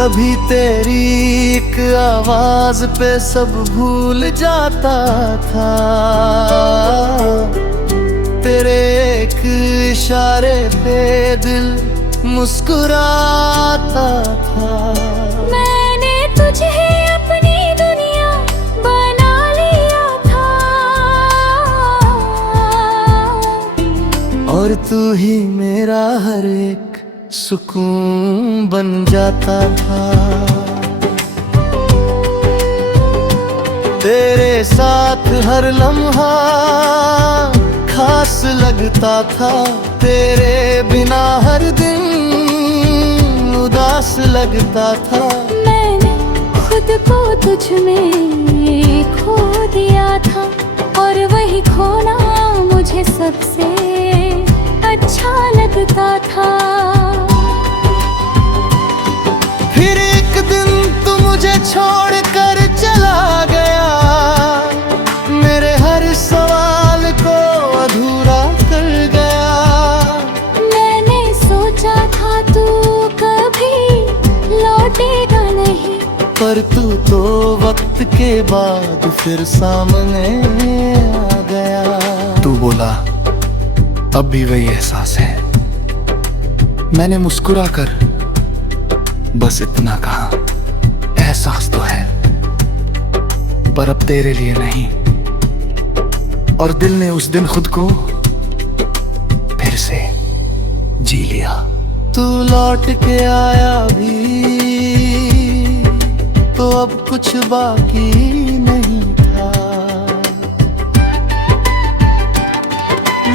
कभी तेरी एक आवाज पे सब भूल जाता था, तेरे एक इशारे पे दिल मुस्कुराता था। मैंने तुझे अपनी दुनिया बना लिया था, और तू ही मेरा हर एक सुकून बन जाता था। तेरे साथ हर लम्हा खास लगता था, तेरे बिना हर दिन उदास लगता था। मैंने खुद को तुझ में खो दिया था, और वही खोना मुझे सबसे अच्छा लगता था। फिर एक दिन तू मुझे छोड़कर चला गया, मेरे हर सवाल को अधूरा कर गया। मैंने सोचा था तू कभी लौटेगा नहीं, पर तू तो वक्त के बाद फिर सामने आ गया। तू बोला अब भी वही एहसास है। मैंने मुस्कुरा कर बस इतना कहा, एहसास तो है पर अब तेरे लिए नहीं। और दिल ने उस दिन खुद को फिर से जी लिया। तू लौट के आया भी तो अब कुछ बाकी नहीं था।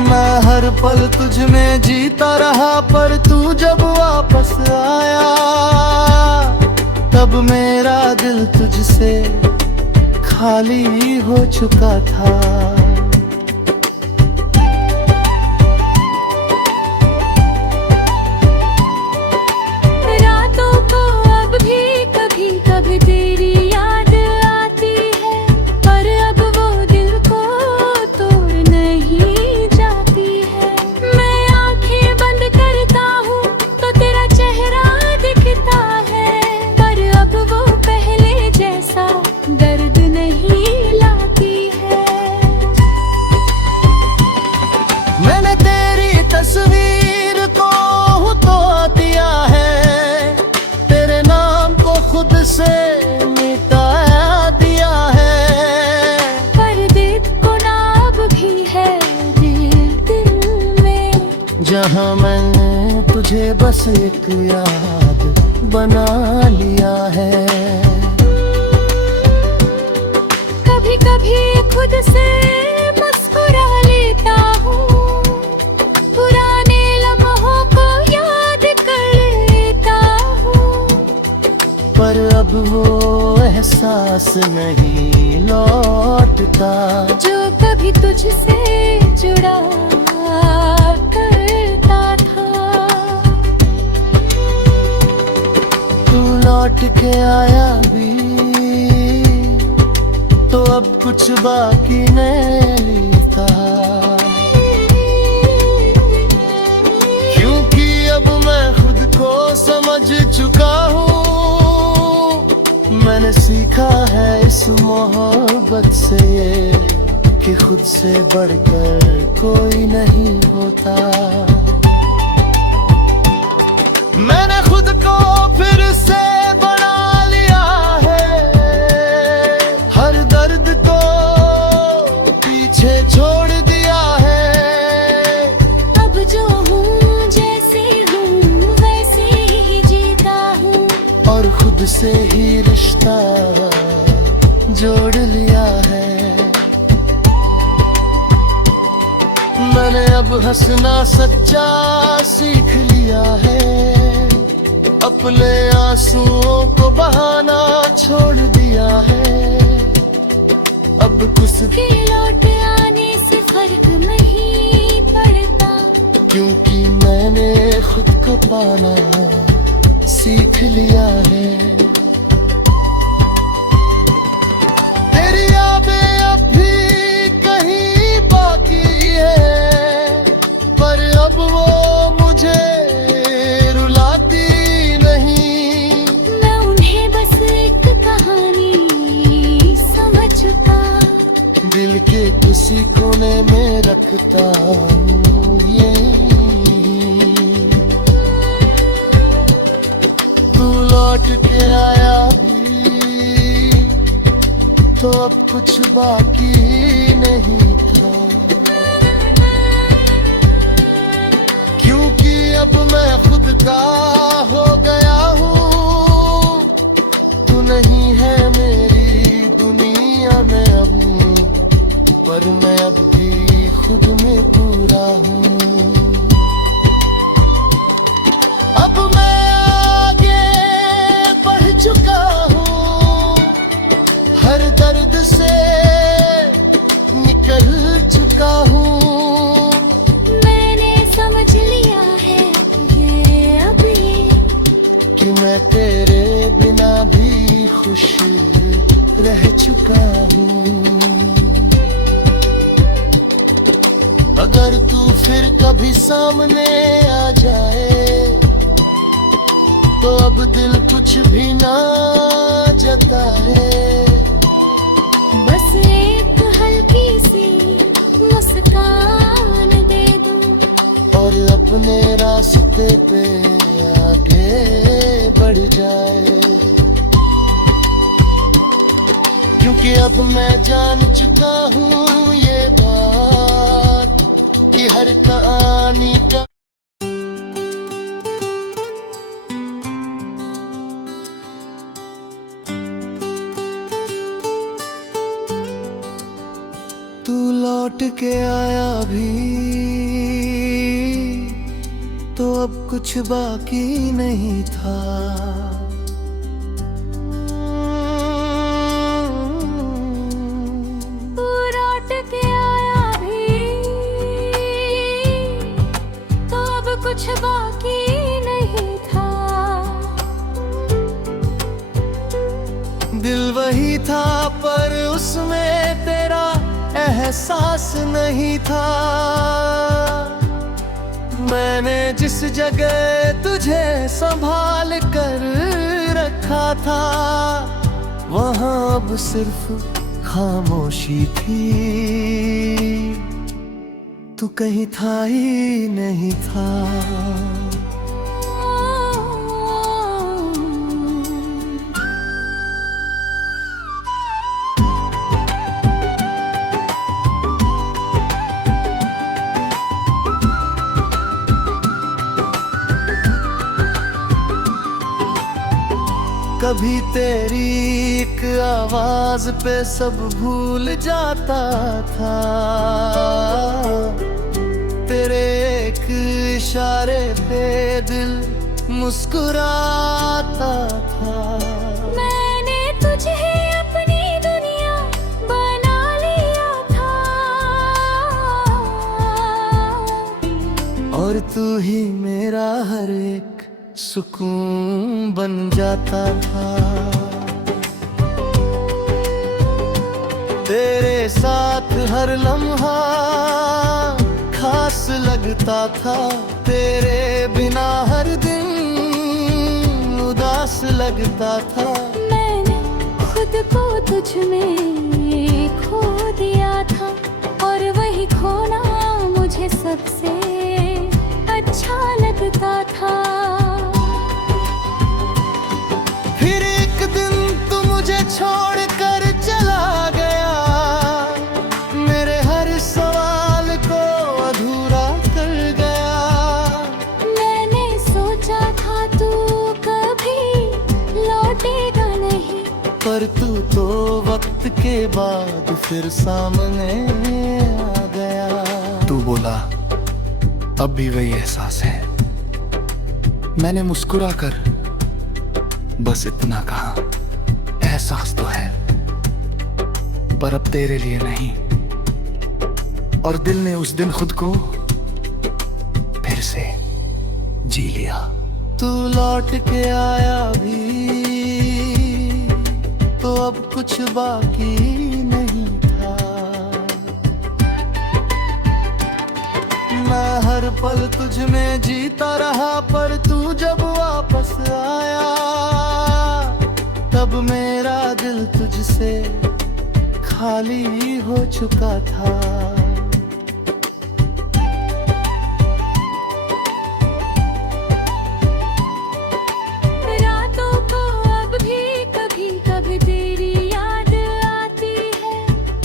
मैं हर पल तुझ में जीता रहा, पर तू जब वापस आया तब मेरा दिल तुझसे खाली हो चुका था। रातों को अब भी कभी कभी तेरी याद आती है, पर अब वो दिल को तोड़ नहीं जाती है। मैं आंखें बंद करता हूँ तो तेरा चेहरा दिखता है, पर अब वो पहले जैसा दर्द नहीं लाती है। मैंने तेरी तस्वीर को तो दिया है, तेरे नाम को खुद से मिटा दिया है। पर दिल को ना अब भी है दिल में, जहाँ मैंने तुझे बस एक याद बना लिया है। कभी कभी खुद से मुस्कुरा लेता हूँ, पुराने लम्हों को याद कर लेता हूँ, पर अब वो एहसास नहीं लौटता जो कभी तुझसे जुड़ा करता था। तू लौट के आया भी तो अब कुछ बाकी नहीं था। क्योंकि अब मैं खुद को समझ चुका हूँ, मैंने सीखा है इस मोहब्बत से ये कि खुद से बढ़कर कोई नहीं होता। मैंने खुद को फिर से बना लिया है, हर दर्द को पीछे छोड़ दिया है। अब जो हूँ जैसे हूँ वैसे ही जीता हूँ, और खुद से ही रिश्ता जोड़ लिया है। मैंने अब हंसना सच्चा सीख लिया है, अपने आंसुओं को बहाना छोड़ दिया है। अब कुछ के लौट आने से फर्क नहीं पड़ता, क्योंकि मैंने खुद को पाना सीख लिया है। तेरी यादें अब भी कहीं बाकी है, पर अब वो मुझे रुलाती नहीं। मैं दिल के किसी कोने में रखता हूँ ये। तू लौट के आया भी तो अब कुछ बाकी नहीं था, क्योंकि अब मैं खुद का हो गया हूँ। तू नहीं है मेरी दुनिया में अब, पर मैं अब भी खुद में पूरा हूँ। अब मैं आगे बढ़ चुका हूँ, हर दर्द से निकल चुका हूँ। मैंने समझ लिया है ये अब ये, कि मैं तेरे बिना भी खुश रह चुका हूँ। अगर तू फिर कभी सामने आ जाए तो अब दिल कुछ भी ना जताए। बस एक हल्की सी मुस्कान दे दूं और अपने रास्ते पे आगे बढ़ जाए, क्योंकि अब मैं जान चुका हूँ ये बात कि हर कहानी का तू लौट के आया भी तो अब कुछ बाकी नहीं था। तू लौट के आया भी तो अब कुछ बाकी नहीं था। दिल वही था पर उसमें तेरा एहसास नहीं था। मैंने जिस जगह तुझे संभाल कर रखा था वहाँ अब सिर्फ खामोशी थी। तू कहीं था ही नहीं था। कभी तेरी एक आवाज पे सब भूल जाता था, तेरे एक इशारे पे दिल मुस्कुराता था। मैंने तुझे अपनी दुनिया बना लिया था और तू ही मेरा हर एक सुकून बन जाता था। तेरे साथ हर लम्हा खास लगता था, तेरे बिना हर दिन उदास लगता था। मैंने खुद को तुझ में खो दिया था और वही खोना मुझे सबसे अच्छा लगता था। फिर एक दिन तू मुझे छोड़कर चला गया, मेरे हर सवाल को अधूरा कर गया। मैंने सोचा था तू कभी लौटेगा नहीं, पर तू तो वक्त के बाद फिर सामने आ गया। तू बोला अब भी वही एहसास है। मैंने मुस्कुरा कर बस इतना कहा, एहसास तो है पर अब तेरे लिए नहीं। और दिल ने उस दिन खुद को फिर से जी लिया। तू लौट के आया भी तो अब कुछ बाकी नहीं था। मैं हर पल तुझ में जीता रहा, पर तू जब वापस आया तब मेरा दिल तुझसे खाली हो चुका था। रातों को अब भी कभी कभी तेरी याद आती है,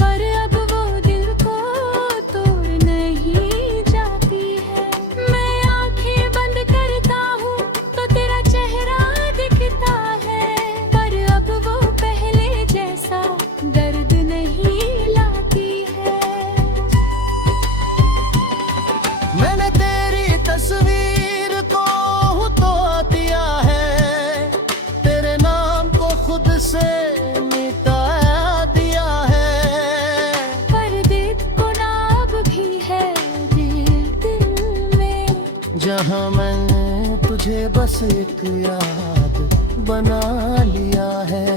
पर अब वो दिल को तोड़ नहीं जाती है। मैं आंखें बंद करता हूँ तो तेरा चेहरा दिखता है, पर अब वो पहले जैसा दर्द नहीं लाती है। मैंने तेरी तस्वीर को तो दिया है, तेरे नाम को खुद से मिटा दिया है। पर दिल को ना अब भी है दिल में, जहाँ मैंने तुझे बस एक याद बना लिया है।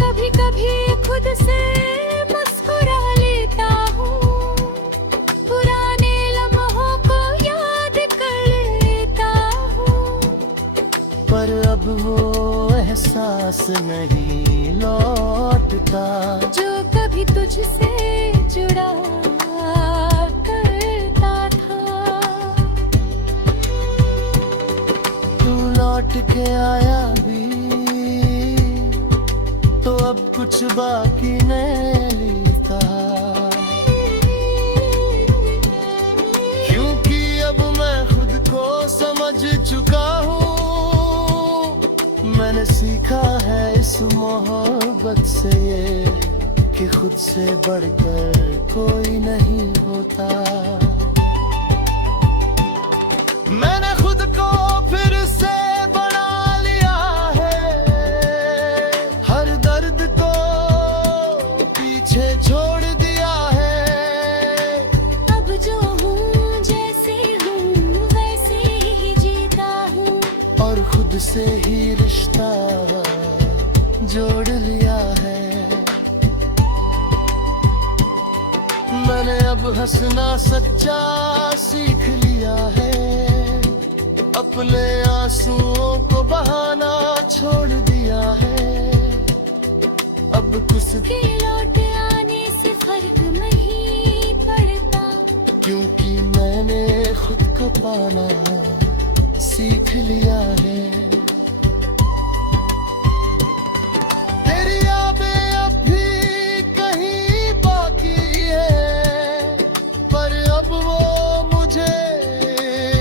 कभी कभी खुद से मुस्कुरा लेता हूँ, पुराने लम्हों को याद कर लेता हूँ। पर अब वो एहसास नहीं लौटता, जो कभी तुझसे जुड़ा करता था। तू लौट के आया भी तो अब कुछ बाकी नहीं था। क्योंकि अब मैं खुद को समझ चुका हूँ, मैंने सीखा है इस मोहब्बत से ये कि खुद से बढ़कर कोई नहीं होता। मैंने खुद को फिर से बना लिया है, हर दर्द को पीछे छोड़ दिया है। अब जो हूँ जैसे हूँ वैसे ही जीता हूँ, और खुद से ही रिश्ता जोड़ लिया है। मैंने अब हंसना सच्चा सीख लिया है, अपने आंसुओं को बहाना छोड़ दिया है। अब कुछ के लौट आने से फर्क नहीं पड़ता, क्योंकि मैंने खुद को पाना सीख लिया है। तेरी यादें अब भी कहीं बाकी है, पर अब वो मुझे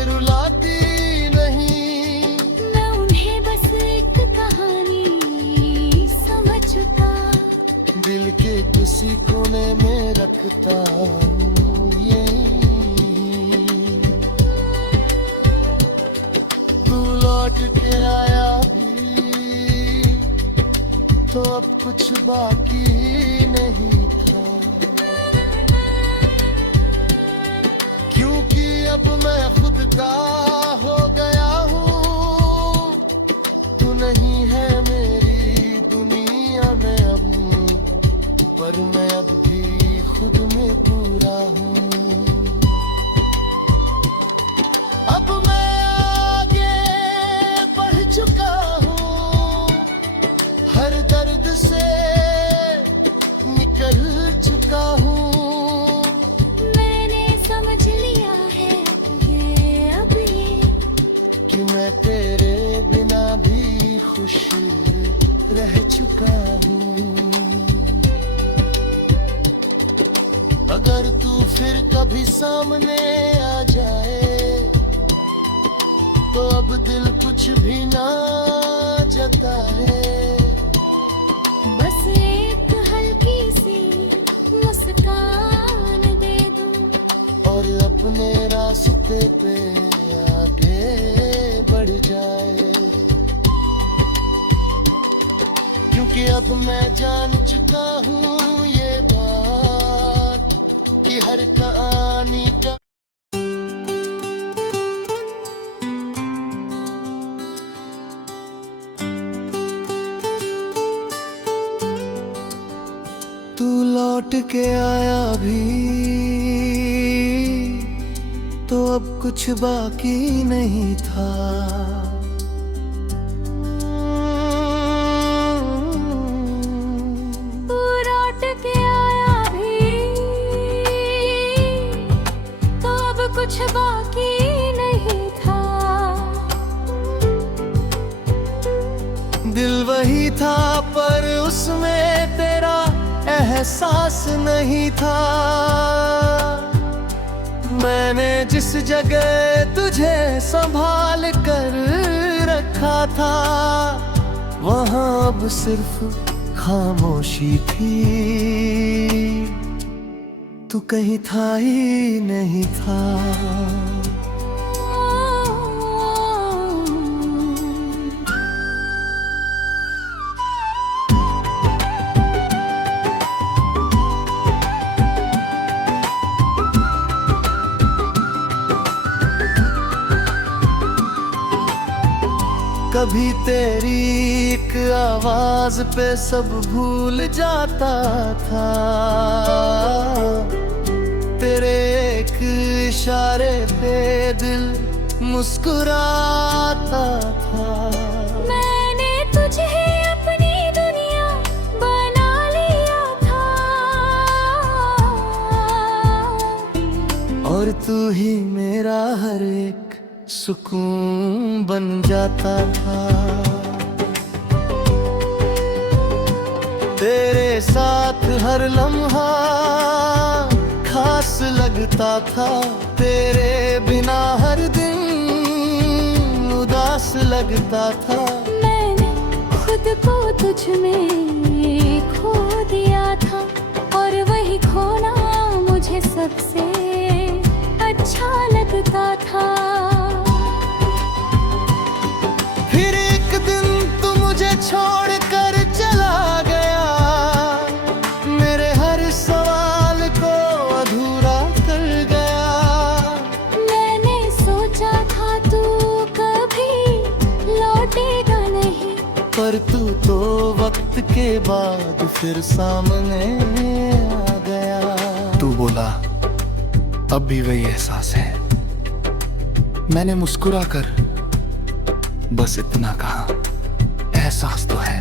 रुलाती नहीं। मैं उन्हें बस एक कहानी समझता, दिल के किसी कोने में रखता हूँ ये। तू लौट के आया भी तो अब कुछ बाकी नहीं था। क्योंकि अब मैं खुद का हो गया हूँ, तू नहीं है मेरी दुनिया में अब, पर मैं अब भी खुद में पूरा हूँ। अब मैं आगे बढ़ चुका हूँ, हर दर्द से निकल चुका हूँ। मैंने समझ लिया है अब ये कि मैं तेरे बिना भी खुश रह चुका हूँ। अगर तू फिर कभी सामने आ जाए तो अब दिल कुछ भी ना जताए। बस एक हल्की सी मुस्कान दे दूं, और अपने रास्ते पे आगे बढ़ जाए। क्योंकि अब मैं जान चुका हूँ ये बात कि हर कहानी का तू लौट के आया भी तो अब कुछ बाकी नहीं था। वही था पर उसमें तेरा एहसास नहीं था। मैंने जिस जगह तुझे संभाल कर रखा था वहां अब सिर्फ खामोशी थी। तू कहीं था ही नहीं था। कभी तेरी एक आवाज पे सब भूल जाता था। तेरे एक इशारे पे दिल मुस्कुराता था। मैंने तुझे अपनी दुनिया बना लिया था और तू ही मेरा हर एक सुकून बन जाता था। तेरे साथ हर लम्हा खास लगता था। तेरे बिना हर दिन उदास लगता था। मैंने खुद को तुझ में खो दिया था और वही खोना मुझे सबसे अच्छा लगता था। फिर एक दिन तू मुझे छोड़कर चला गया। मेरे हर सवाल को अधूरा कर गया। मैंने सोचा था तू कभी लौटेगा नहीं पर तू तो वक्त के बाद फिर सामने आ गया। तू बोला अब भी वही एहसास है। मैंने मुस्कुरा कर बस इतना कहा, एहसास तो है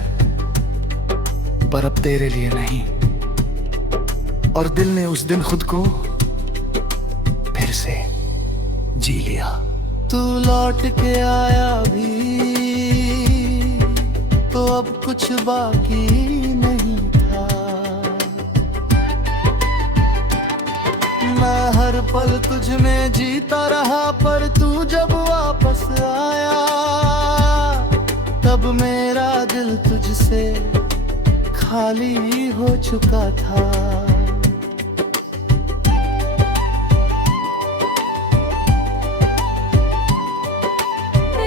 पर अब तेरे लिए नहीं। और दिल ने उस दिन खुद को फिर से जी लिया। तू लौट के आया भी तो अब कुछ बाकी नहीं था। मैं हर पल तुझ में जीता रहा पर तू जब वापस आया तब मेरा दिल तुझसे खाली हो चुका था।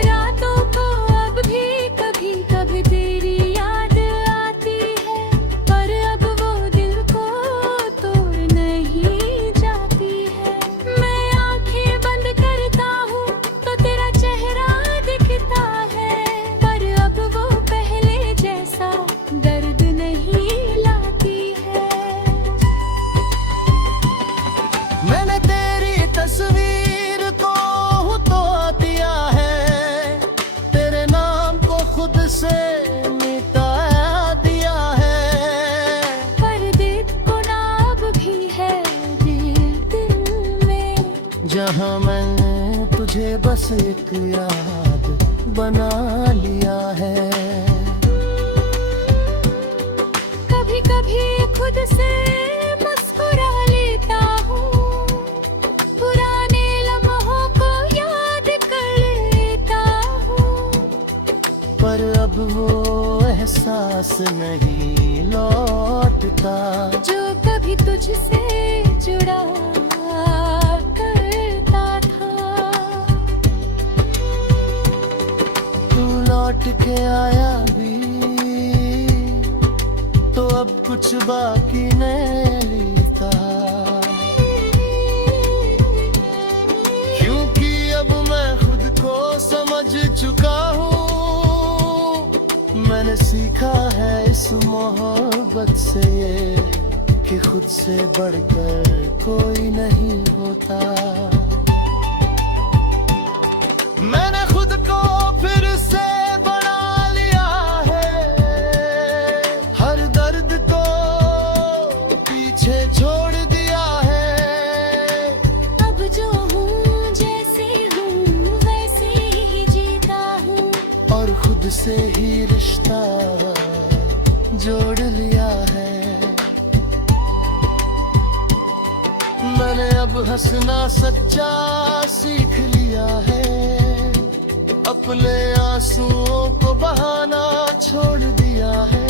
रातों को अब भी कभी कभी तेरी याद आती है पर अब वो दिल को तोड़ नहीं जाती है। मैं आंखें बंद करता हूँ तो तेरा चेहरा दिखता है पर अब वो पहले जैसा दर्द नहीं लाती है। मैंने तेरी तस्वीर को तो दिया है। तेरे नाम को खुद से मिटा दिया है। पर दिल को ना अब भी है दिल में जहाँ मैंने तुझे बस एक याद बना लिया है। कभी कभी खुद से मुस्कुरा लेता हूँ। पुराने लम्हों को याद कर लेता हूँ पर अब वो एहसास नहीं लौटता जो कभी तुझसे जुड़ा करता था। तू लौट के आया भी तो अब कुछ बाकी नहीं था। क्योंकि अब मैं खुद को समझ चुका हूँ। मैंने सीखा है इस मोहब्बत से कि खुद से बढ़कर कोई नहीं होता। मैंने खुद को फिर से बना लिया है। हर दर्द को पीछे छोड़ दिया है। अब जो हूँ जैसे हूँ वैसे ही जीता हूँ और खुद से ही रिश्ता जोड़ लिया है। मैंने अब हंसना सच्चा सीख लिया है। अपने आंसुओं को बहाना छोड़ दिया है।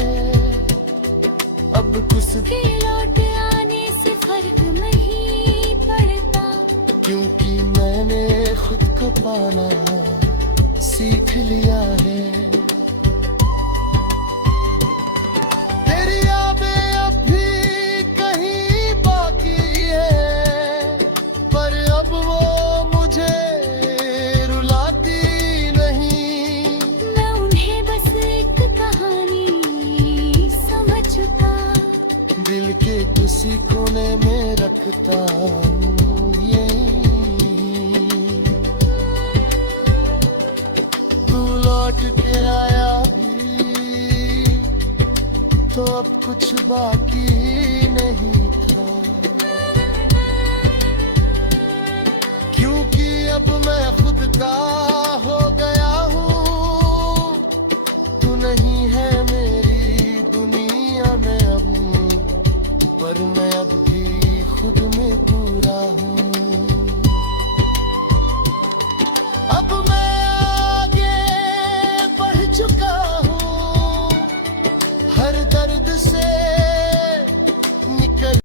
अब कुछ के लौट आने से फर्क नहीं पड़ता, क्योंकि मैंने खुद को पाना सीख लिया है। तेरी यादें अब भी कहीं बाकी है, पर अब वो मुझे रुलाती नहीं। मैं उन्हें बस एक कहानी समझता, दिल के किसी कोने में रखता हूँ ये। तू लौट के आया भी तो अब कुछ बाकी नहीं था, क्योंकि अब मैं खुद का हो